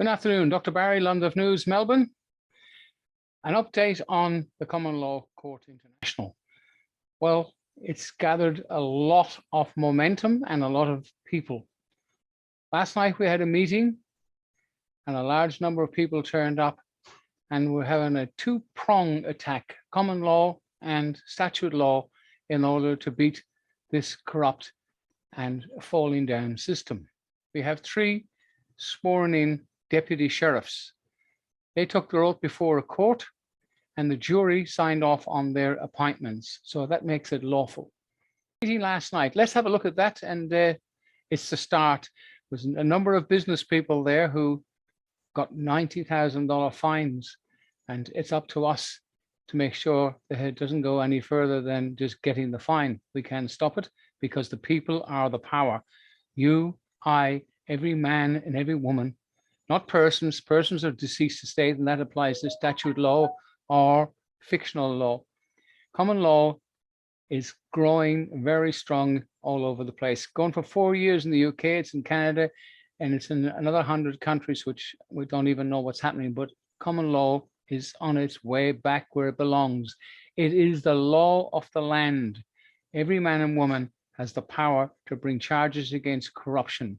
Good afternoon, Dr. Barry, London News, Melbourne. An update on the Common Law Court International. Well, it's gathered a lot of momentum and a lot of people. Last night we had a meeting and a large number of people turned up, and we're having a two-prong attack, common law and statute law, in order to beat this corrupt and falling down system. We have 3 sworn in deputy sheriffs. They took their oath before a court and the jury signed off on their appointments. So that makes it lawful. Meeting last night, let's have a look at that. And it's the start. There's a number of business people there who got $90,000 fines, and it's up to us to make sure that it doesn't go any further than just getting the fine. We can't stop it because the people are the power. You, I, every man and every woman, not persons. Persons are deceased estate, and that applies to statute law or fictional law. Common law is growing very strong all over the place. Going for 4 years in the UK, it's in Canada, and it's in another 100 countries, which we don't even know what's happening. But common law is on its way back where it belongs. It is the law of the land. Every man and woman has the power to bring charges against corruption.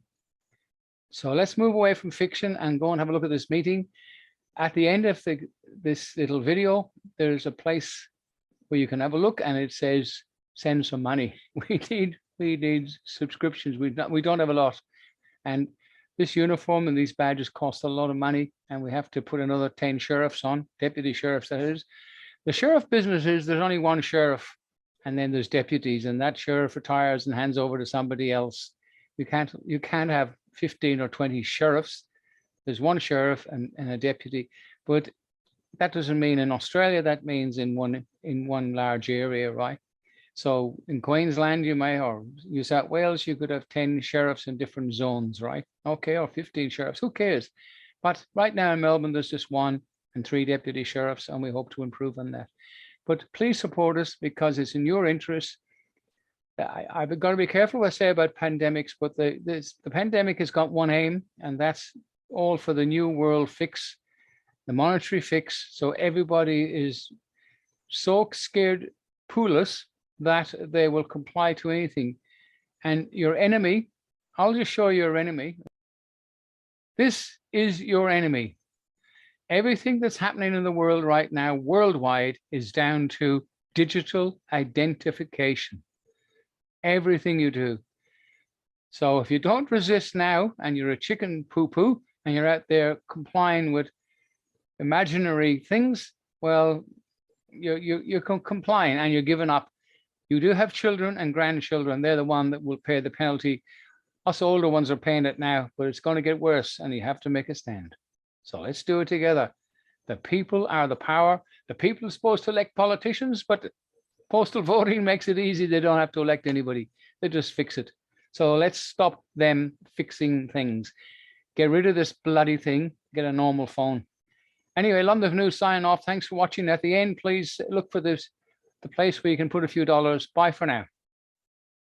So let's move away from fiction and go and have a look at this meeting. At the end of this little video, there's a place where you can have a look, and it says, send some money. We need subscriptions. We don't have a lot. And this uniform and these badges cost a lot of money, and we have to put another 10 sheriffs on, deputy sheriffs that is. The sheriff business is there's only one sheriff, and then there's deputies, and that sheriff retires and hands over to somebody else. You can't have 15 or 20 sheriffs. There's one sheriff and a deputy, but that doesn't mean in Australia. That means in one large area, right? So in Queensland, you may, or New South Wales, you could have 10 sheriffs in different zones, right? Okay, or 15 sheriffs, who cares? But right now in Melbourne, there's just 1 and 3 deputy sheriffs, and we hope to improve on that. But please support us because it's in your interest. I've got to be careful what I say about pandemics, but the pandemic has got one aim, and that's all for the new world fix, the monetary fix. So everybody is so scared pooless that they will comply to anything. And your enemy, I'll just show you your enemy. This is your enemy. Everything that's happening in the world right now, worldwide, is down to digital identification. Everything you do. So if you don't resist now, and you're a chicken poo-poo, and you're out there complying with imaginary things, well, you're complying and you're giving up. You do have children and grandchildren. They're the one that will pay the penalty. Us older ones are paying it now, but it's going to get worse, and you have to make a stand. So let's do it together. The people are the power. The people are supposed to elect politicians, but postal voting makes it easy. They don't have to elect anybody. They just fix it. So let's stop them fixing things. Get rid of this bloody thing. Get a normal phone. Anyway, London News sign off. Thanks for watching. At the end, please look for the place where you can put a few dollars. Bye for now.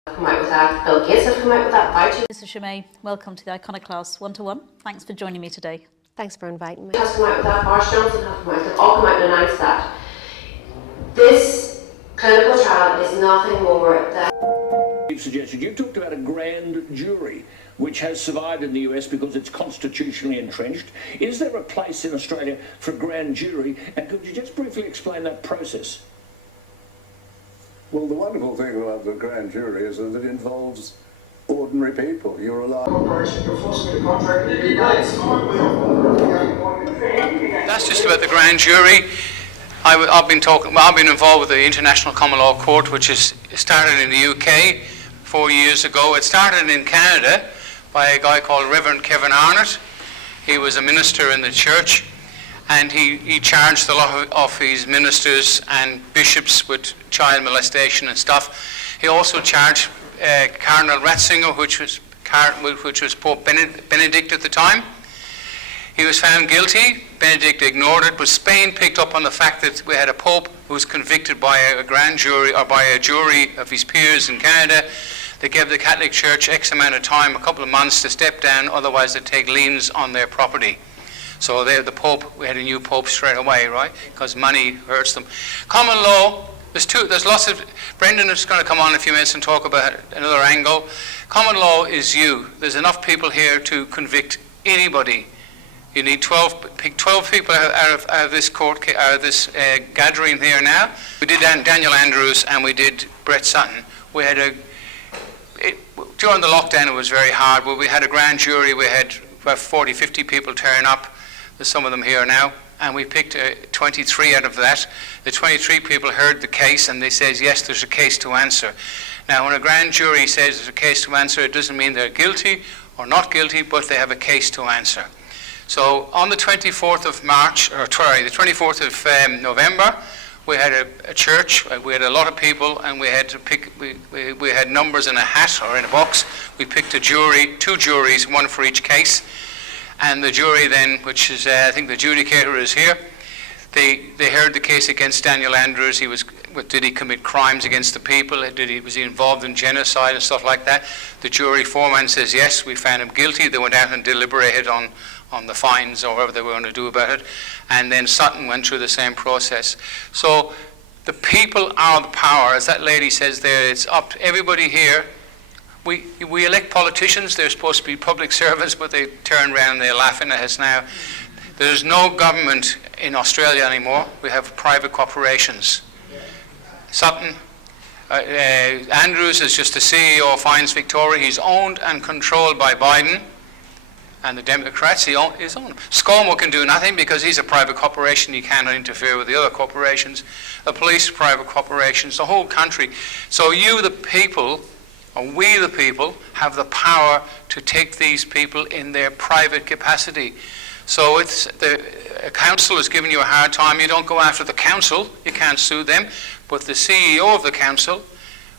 Come out with that. Bill Gates have come out with that voucher. Mr. Chimay, welcome to the Iconoclast 1-to-1. Thanks for joining me today. Thanks for inviting me. Has come out with that. Boris Johnson have come out. They've all come out and announced that. This clinical trial is nothing more than... You've suggested, you've talked about a grand jury which has survived in the US because it's constitutionally entrenched. Is there a place in Australia for a grand jury, and could you just briefly explain that process? Well, the wonderful thing about the grand jury is that it involves ordinary people. You're allowed... That's just about the grand jury. I've been involved with the International Common Law Court, which is started in the UK 4 years ago. It started in Canada by a guy called Reverend Kevin Arnott. He was a minister in the church, and he charged a lot of his ministers and bishops with child molestation and stuff. He also charged Cardinal Ratzinger, which was Pope Benedict at the time. He was found guilty. Benedict ignored it, but Spain picked up on the fact that we had a pope who was convicted by a grand jury, or by a jury of his peers in Canada. They gave the Catholic Church X amount of time, a couple of months, to step down, otherwise they'd take liens on their property. So the Pope, we had a new Pope straight away, right? Because money hurts them. Common law, there's lots of, Brendan is going to come on in a few minutes and talk about another angle. Common law is you. There's enough people here to convict anybody. You need pick 12 people out of this court, out of this gathering here now. We did Daniel Andrews and we did Brett Sutton. We had during the lockdown it was very hard, but we had a grand jury. We had about 40, 50 people turn up. There's some of them here now. And we picked 23 out of that. The 23 people heard the case and they said, yes, there's a case to answer. Now, when a grand jury says there's a case to answer, it doesn't mean they're guilty or not guilty, but they have a case to answer. So on the 24th of March, or sorry, the 24th of November, we had a church, we had a lot of people, and we had to pick, we had numbers in a hat or in a box. We picked a jury, 2 juries, 1 for each case. And the jury then, which is, I think the adjudicator is here, they heard the case against Daniel Andrews. Did he commit crimes against the people? Was he involved in genocide and stuff like that? The jury foreman says, yes, we found him guilty. They went out and deliberated on the fines or whatever they were going to do about it. And then Sutton went through the same process. So the people are the power. As that lady says there, it's up to everybody here. We elect politicians. They're supposed to be public servants, but they turn around and they're laughing at us now. There's no government in Australia anymore. We have private corporations. Sutton, Andrews is just the CEO of Fines Victoria. He's owned and controlled by Biden and the Democrats. He's owned. ScoMo can do nothing because he's a private corporation. He cannot interfere with the other corporations. The police are private corporations, the whole country. So you, the people, or we, the people, have the power to take these people in their private capacity. So it's the council is giving you a hard time. You don't go after the council. You can't sue them. But the CEO of the council,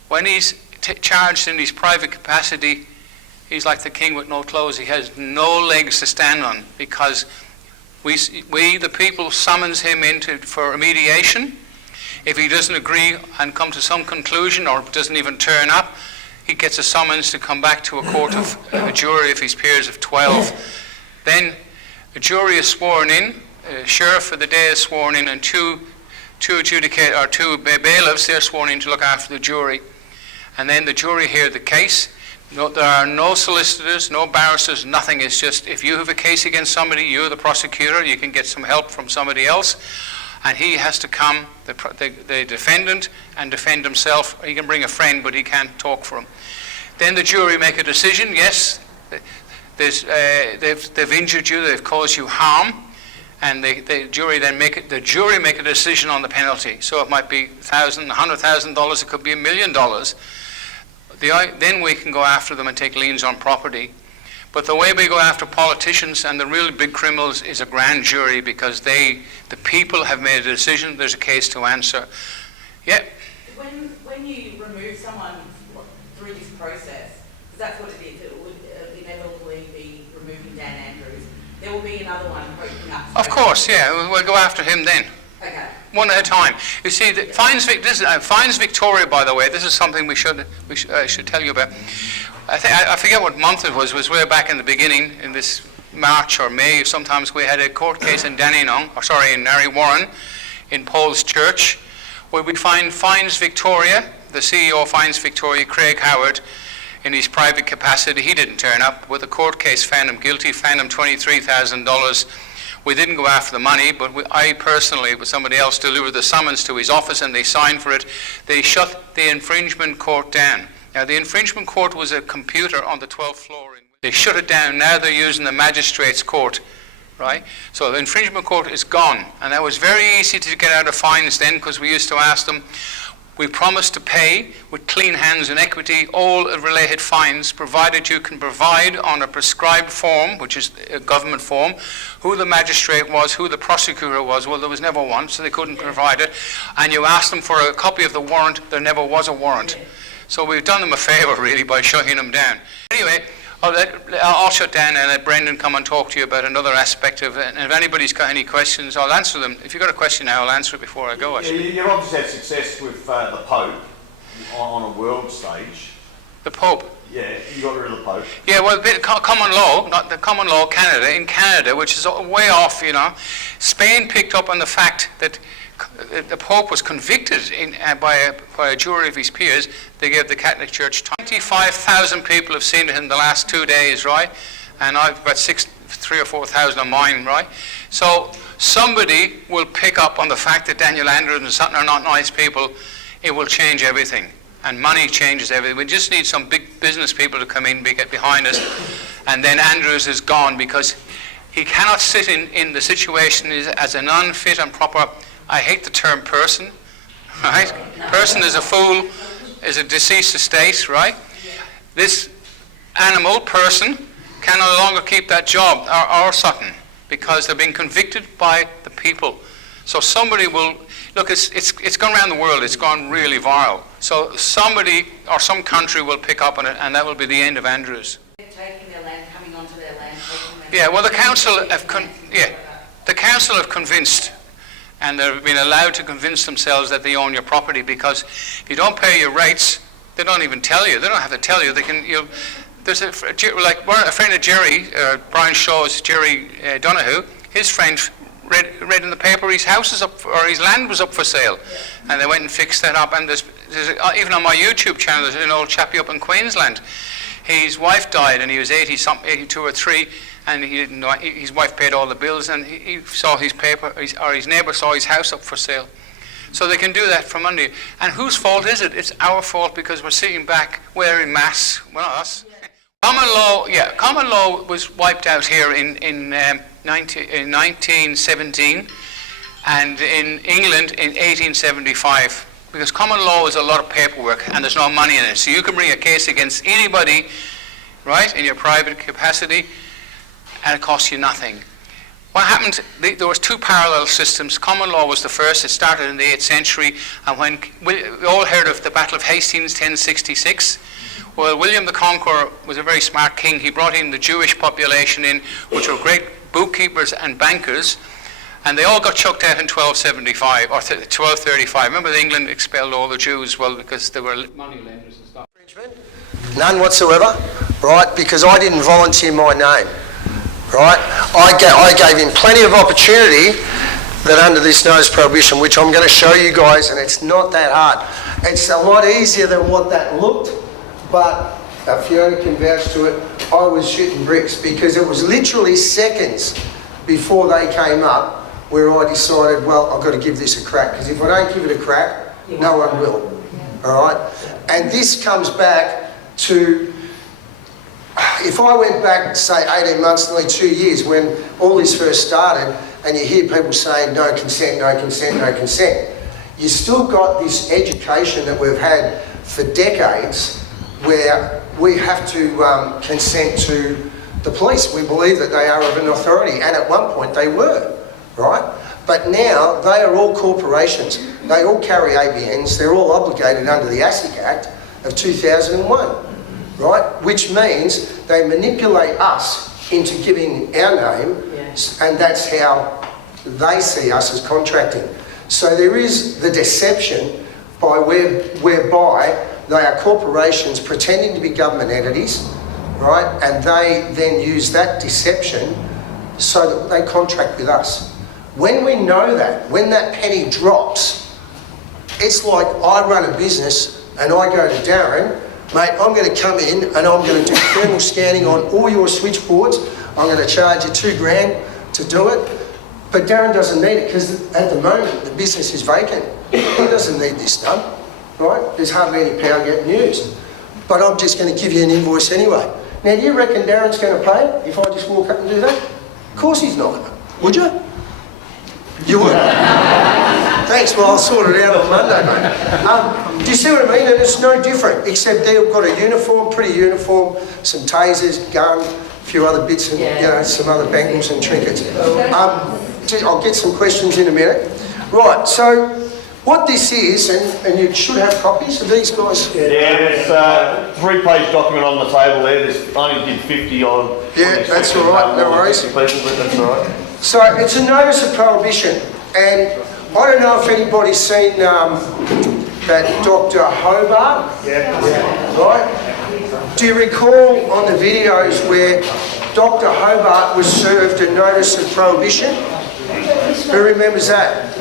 when he's charged in his private capacity, he's like the king with no clothes. He has no legs to stand on because we the people, summons him for a mediation. If he doesn't agree and come to some conclusion or doesn't even turn up, he gets a summons to come back to a court of a jury if he's peers of 12. Then a jury is sworn in, a sheriff for the day is sworn in, and two bailiffs, they're sworn in to look after the jury. And then the jury hear the case. No, there are no solicitors, no barristers, nothing. It's just if you have a case against somebody, you're the prosecutor, you can get some help from somebody else, and he has to come, the defendant, and defend himself. He can bring a friend, but he can't talk for him. Then the jury make a decision. Yes, they've injured you, they've caused you harm, and the jury then make a decision on the penalty. So it might be $1,000, $100,000. It could be $1 million. Then we can go after them and take liens on property. But the way we go after politicians and the really big criminals is a grand jury because the people have made a decision. There's a case to answer. Yeah. When you remove someone through this process, because that's what it is, it would inevitably be removing Dan Andrews. There will be another one opening up. Of course, yeah. We'll go after him then. Okay. One at a time. You see, Fines Victoria, by the way, this is something I should tell you about. I forget what month it was way back in the beginning, in this March or May. Sometimes we had a court case in in Narry Warren, in Paul's Church, where we find Fines Victoria, the CEO of Fines Victoria, Craig Howard, in his private capacity. He didn't turn up. With the court case, found him guilty, found him $23,000. We didn't go after the money, but I personally, with somebody else, delivered the summons to his office and they signed for it. They shut the infringement court down. Now, the infringement court was a computer on the 12th floor. They shut it down. Now they're using the magistrate's court, right? So the infringement court is gone. And that was very easy to get out of fines then because we used to ask them, we promise to pay with clean hands and equity all related fines, provided you can provide on a prescribed form, which is a government form, who the magistrate was, who the prosecutor was. Well, there was never one, so they couldn't provide it. And you asked them for a copy of the warrant. There never was a warrant. So we've done them a favour, really, by shutting them down. Anyway, I'll shut down and let Brendan come and talk to you about another aspect of it. And if anybody's got any questions, I'll answer them. If you've got a question now, I'll answer it before I go, actually. You've obviously had success with the Pope on a world stage. The Pope? Yeah, you got rid of the Pope. Yeah, well, common law, not the common law Canada, in Canada, which is way off, you know. Spain picked up on the fact that the Pope was convicted by a jury of his peers. They gave the Catholic Church 25,000 people have seen it in the last 2 days, right? And I've got 3,000 or 4,000 of mine, right? So somebody will pick up on the fact that Daniel Andrews and Sutton are not nice people. It will change everything. And money changes everything. We just need some big business people to come in, get behind us, and then Andrews is gone, because he cannot sit in the situation as an unfit and proper, I hate the term person, right? Person is a fool, is a deceased estate, right? This animal person can no longer keep that job, or Sutton, because they're being convicted by the people. So somebody will, look, it's gone around the world, it's gone really viral. So somebody or some country will pick up on it, and that will be the end of Andrews. Taking their land, coming onto their land, taking their Yeah, well, the council have convinced, and they've been allowed to convince themselves that they own your property, because if you don't pay your rates, they don't even tell you. They don't have to tell you. They can. There's a friend of Jerry, Brian Shaw's, Jerry Donahue. His friend read in the paper his house is up, or his land was up for sale, and they went and fixed that up. And there's even on my YouTube channel, there's an old chappie up in Queensland. His wife died, and he was 82 or 3, and he didn't know, his wife paid all the bills, and he saw his paper, or his neighbour saw his house up for sale. So they can do that from under you. And whose fault is it? It's our fault, because we're sitting back wearing masks. Well, not us. Yeah. Common law was wiped out here in 1917, and in England in 1875. Because common law is a lot of paperwork, and there's no money in it. So you can bring a case against anybody, right, in your private capacity, and it costs you nothing. What happened, there was 2 parallel systems. Common law was the first. It started in the 8th century, and when we all heard of the Battle of Hastings, 1066. Well, William the Conqueror was a very smart king. He brought in the Jewish population in, which were great bookkeepers and bankers, and they all got chucked out in 1275 or 1235. Remember, England expelled all the Jews, well, because they were money lenders and stuff. None whatsoever, right? Because I didn't volunteer my name, right? I gave him plenty of opportunity that under this notice prohibition, which I'm going to show you guys, and it's not that hard. It's a lot easier than what that looked, but Fiona can vouch to it. I was shooting bricks, because it was literally seconds before they came up where I decided, well, I've got to give this a crack, because if I don't give it a crack, no one will, all right? And this comes back to, if I went back, say, 18 months, nearly 2 years, when all this first started, and you hear people saying, no consent, no consent, no consent, you still got this education that we've had for decades, where we have to consent to the police. We believe that they are of an authority, and at one point they were, right? But now they are all corporations. They all carry ABNs. They're all obligated under the ASIC Act of 2001, right? Which means they manipulate us into giving our name, and that's how they see us as contracting. So there is the deception whereby they are corporations pretending to be government entities, right? And they then use that deception so that they contract with us. When we know that, when that penny drops, it's like I run a business and I go to Darren, mate, I'm going to come in and I'm going to do thermal scanning on all your switchboards. I'm going to charge you $2,000 to do it. But Darren doesn't need it, because at the moment the business is vacant. He doesn't need this done. Right? There's hardly any power getting used. But I'm just going to give you an invoice anyway. Now, do you reckon Darren's going to pay it if I just walk up and do that? Of course he's not. Would you? You would? Thanks, well, I'll sort it out on Monday, mate. Do you see what I mean? And it's no different, except they've got a uniform, pretty uniform, some tasers, gun, a few other bits, and you know, some other bangles and trinkets. I'll get some questions in a minute. Right, so what this is, and you should have copies of these guys. Yeah, there's a 3-page document on the table there. There's only did 50 on. Yeah, that's all right, no worries. 50 people, but that's all right. So it's a notice of prohibition, and I don't know if anybody's seen that Dr. Hobart. Yeah. Right? Do you recall on the videos where Dr. Hobart was served a notice of prohibition? Who remembers that?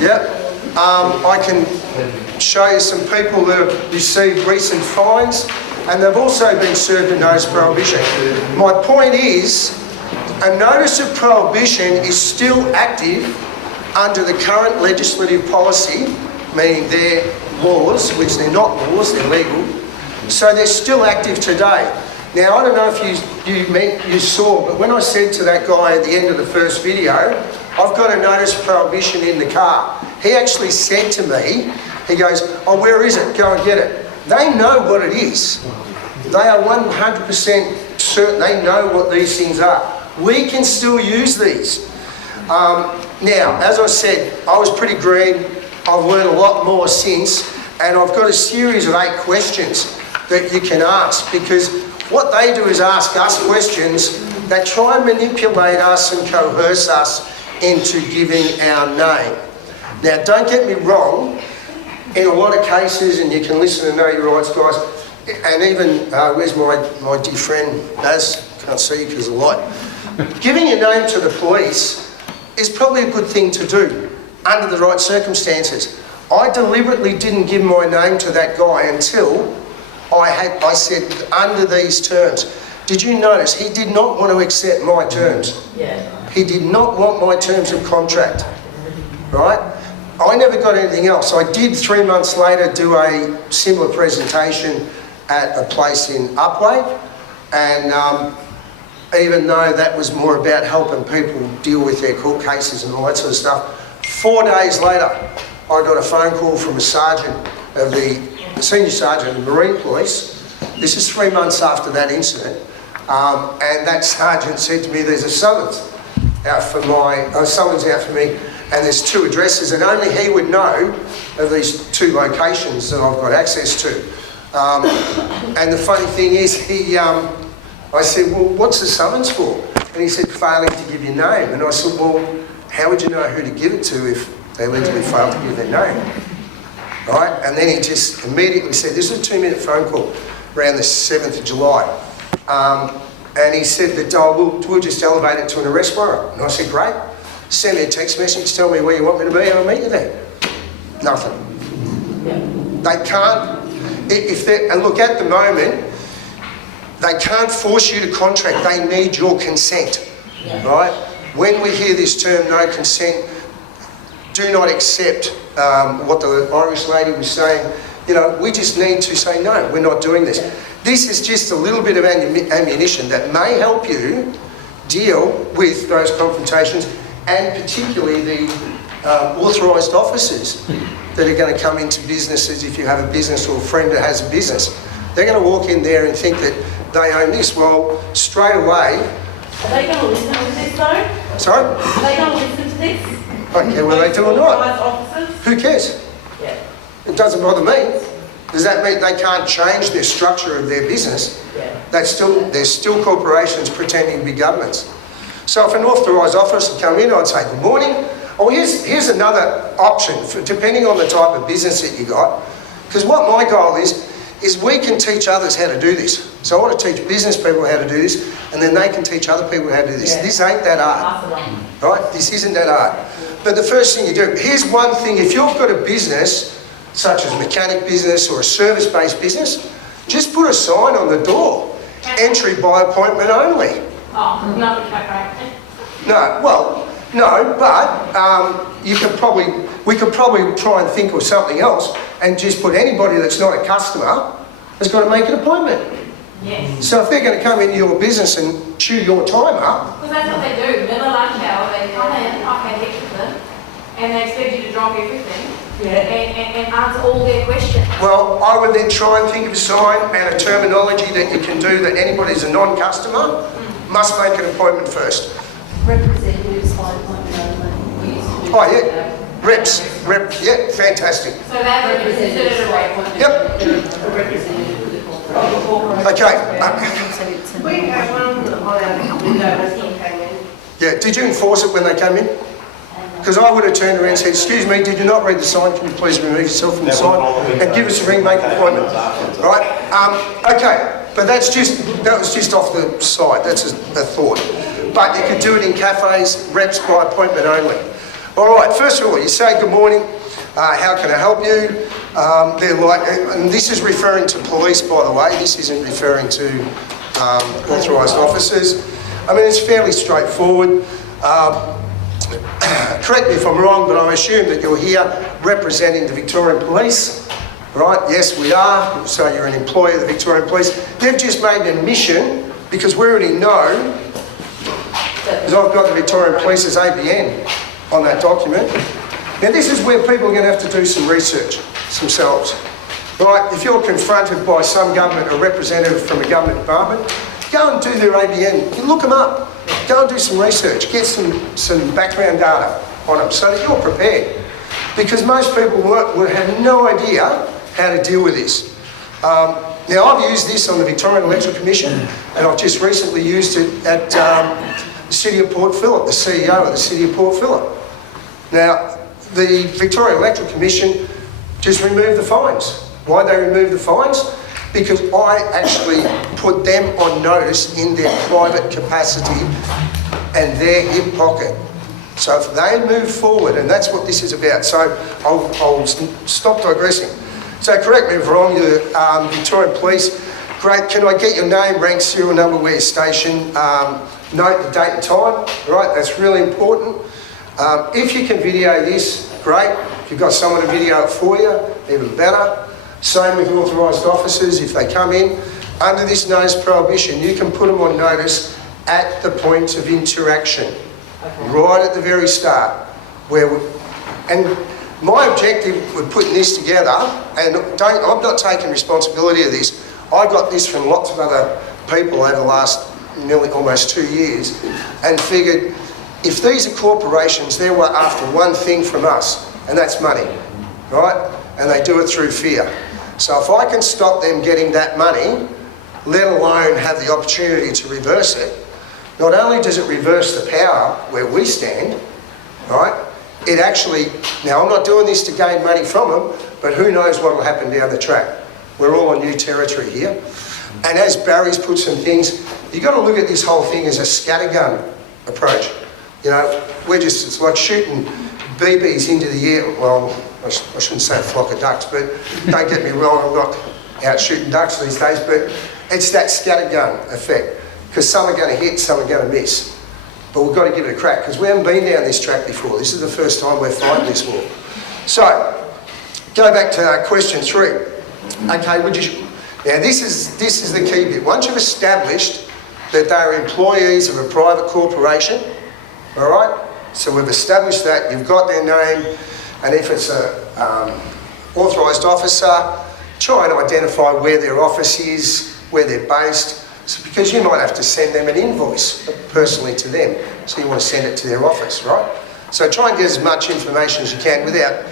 Yep. I can show you some people that have received recent fines, and they've also been served a notice of prohibition. My point is, a notice of prohibition is still active under the current legislative policy, meaning they're laws, which they're not laws, they're legal. So they're still active today. Now, I don't know if you saw, but when I said to that guy at the end of the first video, I've got a notice of prohibition in the car, he actually said to me, he goes, oh, where is it? Go and get it. They know what it is. They are 100% certain they know what these things are. We can still use these. Now, as I said, I was pretty green. I've learned a lot more since, and I've got a series of 8 questions that you can ask, because what they do is ask us questions that try and manipulate us and coerce us into giving our name. Now, don't get me wrong, in a lot of cases, and you can listen to Know Your Rights, guys, and even, where's my dear friend, Naz? Can't see you because of the light. Giving your name to the police is probably a good thing to do under the right circumstances. I deliberately didn't give my name to that guy until I said, under these terms. Did you notice he did not want to accept my terms? Yeah. He did not want my terms of contract, right? I never got anything else. I did 3 months later do a similar presentation at a place in Upwey, and even though that was more about helping people deal with their court cases and all that sort of stuff, 4 days later I got a phone call from a sergeant of the senior sergeant of the Marine Police. This is 3 months after that incident, and that sergeant said to me, there's a summons out for me, and there's 2 addresses, and only he would know of these 2 locations that I've got access to. And the funny thing is, I said, well, what's the summons for? And he said, failing to give your name. And I said, well, how would you know who to give it to if they allegedly failed to give their name? Right? And then he just immediately said, this is a 2-minute phone call around the 7th of July. And he said that, oh, we'll just elevate it to an arrest warrant. And I said, great. Send me a text message, tell me where you want me to be, and I'll meet you there. Nothing. They can't, and look, at the moment, they can't force you to contract. They need your consent, right? When we hear this term, no consent, do not accept what the Irish lady was saying. You know, we just need to say, no, we're not doing this. This is just a little bit of ammunition that may help you deal with those confrontations, and particularly the authorised officers that are going to come into businesses. If you have a business or a friend that has a business, they're going to walk in there and think that they own this. Well, straight away... Are they going to listen to this though? Sorry? Are they going to listen to this? I don't care whether they do or not. Who cares? Yeah. It doesn't bother me. Does that mean they can't change their structure of their business? Yeah. They're still corporations pretending to be governments. So if an authorised officer come in, I'd say, good morning. Oh, here's another option, depending on the type of business that you got. Because what my goal is we can teach others how to do this. So I want to teach business people how to do this, and then they can teach other people how to do this. Yeah. This ain't that hard, right? This isn't that hard. But the first thing you do, here's one thing, if you've got a business, such as a mechanic business or a service-based business, just put a sign on the door, entry by appointment only. Oh, not a cat. No, well, no, but we could probably try and think of something else and just put anybody that's not a customer has got to make an appointment. Yes. So if they're going to come into your business and chew your time up... Because that's what they do. Middle lunch hour, they come in, I've had heaps of them, and they expect you to drop everything and answer all their questions. Well, I would then try and think of a sign and a terminology that you can do that anybody who's a non-customer must make an appointment first. Representatives by appointment only. Oh, yeah. Yeah, fantastic. So that representatives by appointment. Yep. A representative for the corporation. Okay. We had one on our window as he came in. Yeah, did you enforce it when they came in? Because I would have turned around and said, excuse me, did you not read the sign? Can you please remove yourself from the sign and give us a ring, make an appointment? Right? Okay, But that was just off the side, that's a thought. But you could do it in cafes, reps by appointment only. All right, first of all, you say good morning, how can I help you? They're like, and this is referring to police, by the way, this isn't referring to authorised officers. I mean, it's fairly straightforward. Correct me if I'm wrong, but I assume that you're here representing the Victorian Police, right? Yes, we are. So you're an employee of the Victorian Police. They've just made an admission, because we already know, because I've got the Victorian Police's ABN on that document. Now, this is where people are going to have to do some research themselves, right? If you're confronted by some government or representative from a government department, go and do their ABN. You look them up. Go and do some research. Get some background data on them so that you're prepared. Because most people would have no idea how to deal with this. Now, I've used this on the Victorian Electoral Commission, and I've just recently used it at the City of Port Phillip, the CEO of the City of Port Phillip. Now, the Victorian Electoral Commission just removed the fines. Why'd they remove the fines? Because I actually put them on notice in their private capacity and their hip pocket. So if they move forward, and that's what this is about, so I'll stop digressing. So correct me if I'm wrong, you're Victorian Police. Great, can I get your name, rank, serial number, where you're stationed, note the date and time, right? That's really important. If you can video this, great. If you've got someone to video it for you, even better. Same with authorised officers, if they come in. Under this notice prohibition, you can put them on notice at the point of interaction, right at the very start. And my objective with putting this together, and I'm not taking responsibility of this, I got this from lots of other people over the last nearly almost 2 years, and figured if these are corporations, they were after one thing from us, and that's money, right? And they do it through fear. So if I can stop them getting that money, let alone have the opportunity to reverse it, not only does it reverse the power where we stand, right? It actually, now I'm not doing this to gain money from them, but who knows what will happen down the track. We're all on new territory here. And as Barry's put some things, you've got to look at this whole thing as a scattergun approach. You know, it's like shooting BBs into the air. Well, I shouldn't say a flock of ducks, but don't get me wrong, I'm not out shooting ducks these days, but it's that scattergun effect, because some are going to hit, some are going to miss. But we've got to give it a crack, because we haven't been down this track before. This is the first time we're fighting this war. So, go back to question 3. Okay, now this is the key bit. Once you've established that they're employees of a private corporation, all right? So we've established that, you've got their name, and if it's an authorised officer, try and identify where their office is, where they're based, because you might have to send them an invoice personally to them, so you want to send it to their office, right? So try and get as much information as you can without,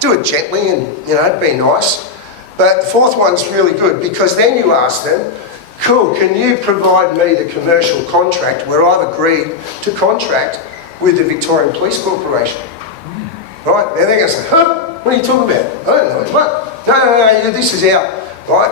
do it gently and, you know, be nice. But the 4th one's really good, because then you ask them, cool, can you provide me the commercial contract where I've agreed to contract with the Victorian Police Corporation? Right, now they're going to say, huh, what are you talking about? I don't know, what? No, this is out, right?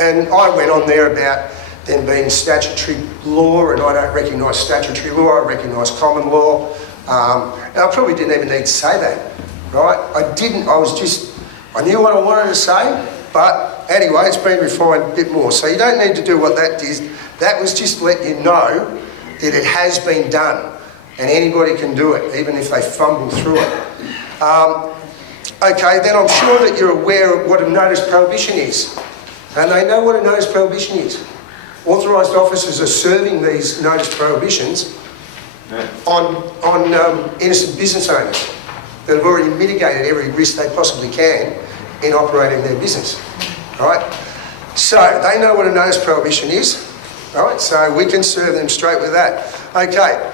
And I went on there about them being statutory law, and I don't recognise statutory law, I recognise common law. And I probably didn't even need to say that, right? I knew what I wanted to say, but anyway, it's been refined a bit more. So you don't need to do what that did. That was just to let you know that it has been done, and anybody can do it, even if they fumble through it. Okay, then I'm sure that you're aware of what a notice prohibition is. And they know what a notice prohibition is. Authorised officers are serving these notice prohibitions on innocent business owners that have already mitigated every risk they possibly can in operating their business, right? So they know what a notice prohibition is, right? So we can serve them straight with that. Okay,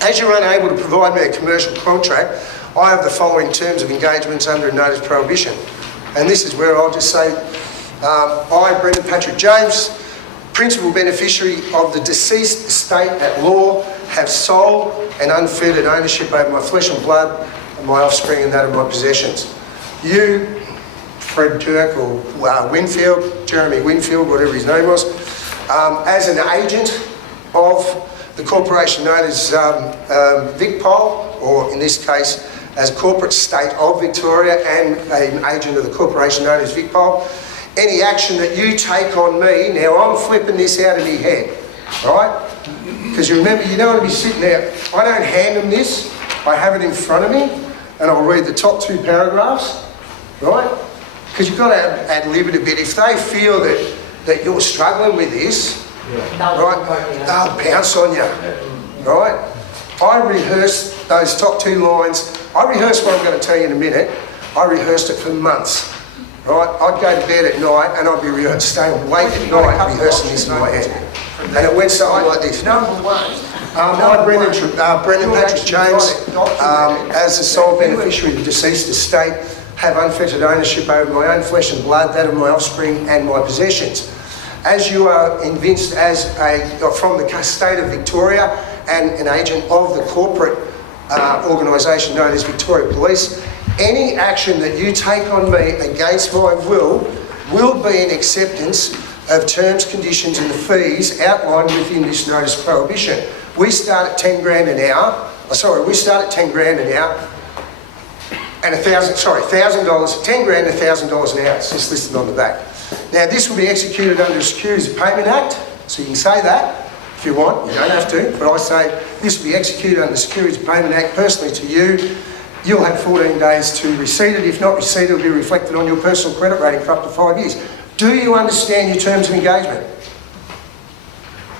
as you're unable to provide me a commercial contract, I have the following terms of engagements under a notice prohibition. And this is where I'll just say, I, Brendan Patrick James, principal beneficiary of the deceased estate at law, have sole and unfettered ownership over my flesh and blood, and my offspring and that of my possessions. You, Fred Turk or Winfield, Jeremy Winfield, whatever his name was, as an agent of the corporation known as VicPol, or in this case, as a corporate state of Victoria and an agent of the corporation known as VicPol, any action that you take on me, now I'm flipping this out of your head, right? Because you remember, you don't want to be sitting there, I don't hand them this, I have it in front of me, and I'll read the top 2 paragraphs, right? Because you've got to ad lib it a bit. If they feel that you're struggling with this, right, they'll pounce on you, right? I rehearsed those top 2 lines. I rehearsed what I'm going to tell you in a minute. I rehearsed it for months, right? I'd go to bed at night and I'd be staying awake at night rehearsing this in my head. And it went something like this. Number 1. Brendan Patrick James, as the sole beneficiary of the deceased estate, have unfettered ownership over my own flesh and blood, that of my offspring and my possessions. As you are evinced from the state of Victoria and an agent of the corporate organisation known as Victoria Police, any action that you take on me against my will be in acceptance of terms, conditions and the fees outlined within this notice of prohibition. We start at 10 grand an hour. We start at 10 grand an hour and $1,000, 10 grand and $1,000 an hour. It's just listed on the back. Now this will be executed under the Securities Payment Act, so you can say that if you want, you don't have to, but I say this will be executed under the Securities Payment Act personally to you. You'll have 14 days to receipt it. If not received, it will be reflected on your personal credit rating for up to 5 years. Do you understand your terms of engagement?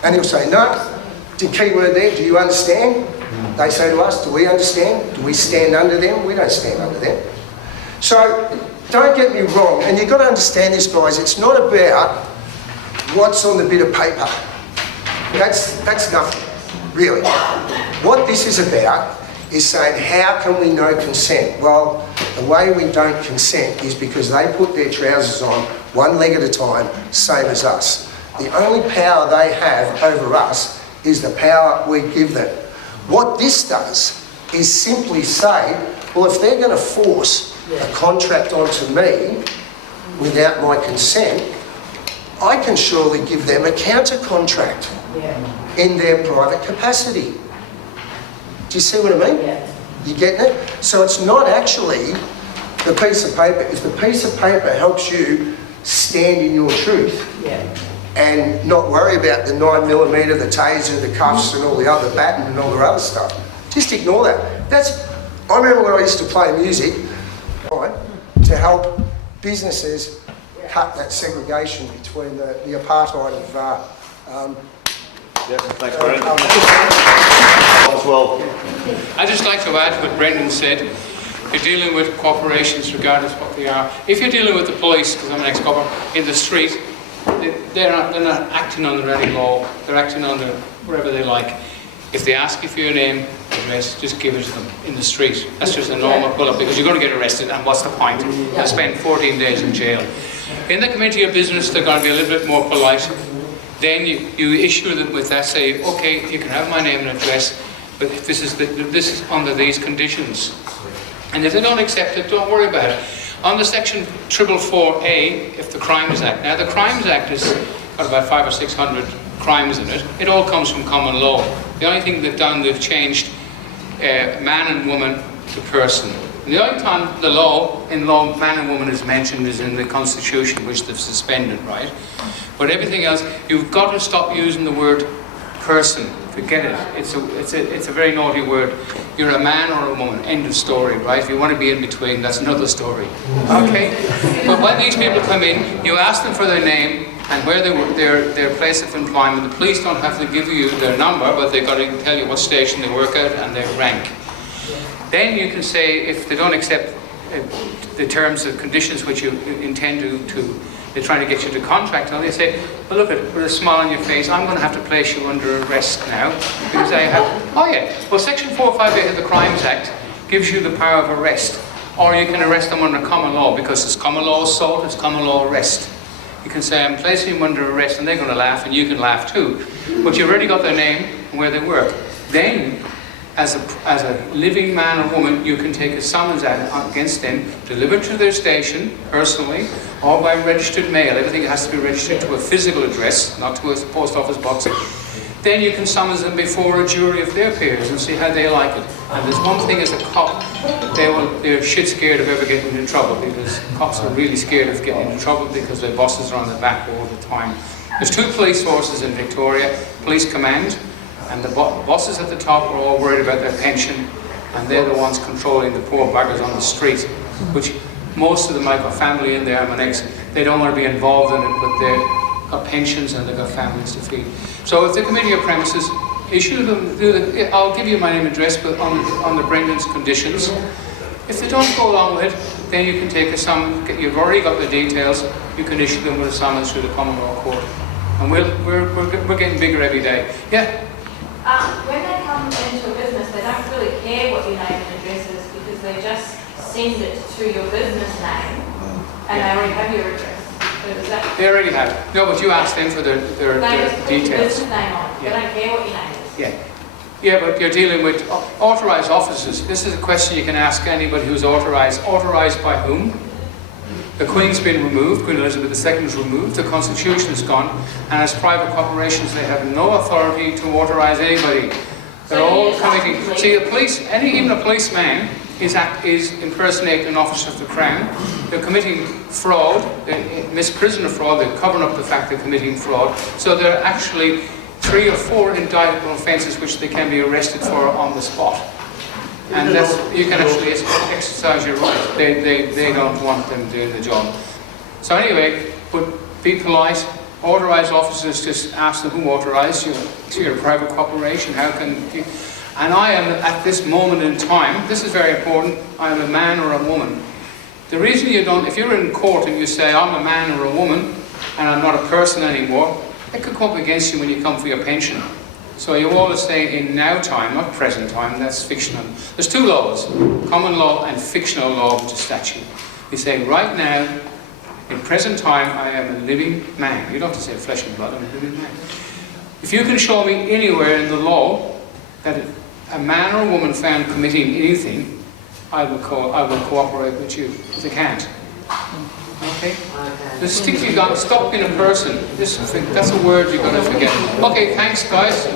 And he'll say, no. The key word there, do you understand? They say to us, do we understand? Do we stand under them? We don't stand under them. So, don't get me wrong, and you've got to understand this, guys, it's not about what's on the bit of paper. That's nothing, really. What this is about is saying, how can we know consent? Well, the way we don't consent is because they put their trousers on one leg at a time, same as us. The only power they have over us is the power we give them. What this does is simply say, well, if they're going to force a contract onto me without my consent, I can surely give them a counter-contract in their private capacity. Do you see what I mean? Yeah. You getting it? So it's not actually the piece of paper. If the piece of paper helps you stand in your truth and not worry about the 9mm, the taser, the cuffs and all the other baton and all the other stuff, just ignore that. I remember when I used to play music, to help businesses cut that segregation between the apartheid of thanks, Brendan. As well. I'd just like to add what Brendan said. You're dealing with corporations regardless of what they are. If you're dealing with the police, because I'm an ex-copper, in the street, they're not acting under any law. They're acting under whatever they like. If they ask you for your name, address, just give it to them in the street. That's just a normal pull-up, because you're going to get arrested, and what's the point? You'll spend 14 days in jail. In the community of business, they're going to be a little bit more polite. Then you issue them with that, say, okay, you can have my name and address, but this is under these conditions. And if they don't accept it, don't worry about it. On the section 444A, if the Crimes Act. Now, the Crimes Act has got about 500 or 600 crimes in it. It all comes from common law. The only thing they've changed man and woman to person. And the only time the law, in law, man and woman is mentioned is in the Constitution, which they've suspended, right? But everything else, you've got to stop using the word person. Forget it. It's a very naughty word. You're a man or a woman. End of story, right? If you want to be in between, that's another story. Okay? But when these people come in, you ask them for their name and where their place of employment. The police don't have to give you their number, but they've got to tell you what station they work at and their rank. Then you can say, if they don't accept the terms and conditions which you intend to they're trying to get you to contract, and they say, well, look at it, with a smile on your face, I'm going to have to place you under arrest now, because I have, well, section 458 of the Crimes Act gives you the power of arrest, or you can arrest them under common law, because it's common law assault, it's common law arrest. You can say, I'm placing them under arrest, and they're going to laugh, and you can laugh too, but you've already got their name and where they work. Then, as a living man or woman, you can take a summons against them, deliver to their station personally, or by registered mail. Everything has to be registered to a physical address, not to a post office box. Then you can summons them before a jury of their peers and see how they like it. And there's one thing as a cop, they're shit scared of ever getting into trouble, because cops are really scared of getting into trouble because their bosses are on their back all the time. There's 2 police forces in Victoria, police command, and the bosses at the top are all worried about their pension, and they're the ones controlling the poor buggers on the street, which most of them have got family in there, they don't want to be involved in it, but they've got pensions and they've got families to feed. So if the committee of premises issue them, I'll give you my name and address, but on the Brendan's conditions. If they don't go along with it, then you can take a summons. You've already got the details. You can issue them with a summons through the Common Law Court, and we're getting bigger every day. Yeah. When they come into a business, they don't really care what your name and address is, because they just send it to your business name, and they already have your address. So is that? They already have. No, but you ask them for their They just put your details. business name on. They don't care what your name is. Yeah. Yeah, but you're dealing with authorised officers. This is a question you can ask anybody who's authorised. Authorised by whom? The Queen's been removed, Queen Elizabeth II is removed, the Constitution is gone, and as private corporations they have no authority to authorise anybody. They're all committing. See, the police, even a policeman is impersonating an officer of the Crown. They're committing fraud, misprisoner fraud, they're covering up the fact they're committing fraud. So there are actually 3 or 4 indictable offences which they can be arrested for on the spot. And that's, you can actually exercise your right. They don't want them doing the job. So anyway, but be polite. Authorised officers, just ask them who authorised you. So you're a private corporation. How can you? And I am, at this moment in time, this is very important, I am a man or a woman. The reason you don't, if you're in court and you say, I'm a man or a woman, and I'm not a person anymore, it could come up against you when you come for your pension. So you always say in now time, not present time, that's fictional. There's 2 laws, common law and fictional law, which is statute. You say, right now, in present time, I am a living man. You don't have to say flesh and blood, I'm a living man. If you can show me anywhere in the law that a man or a woman found committing anything, I will cooperate with you. If they can't. Okay? The stick you got, stop being a person. That's a word you're going to forget. Okay, thanks guys.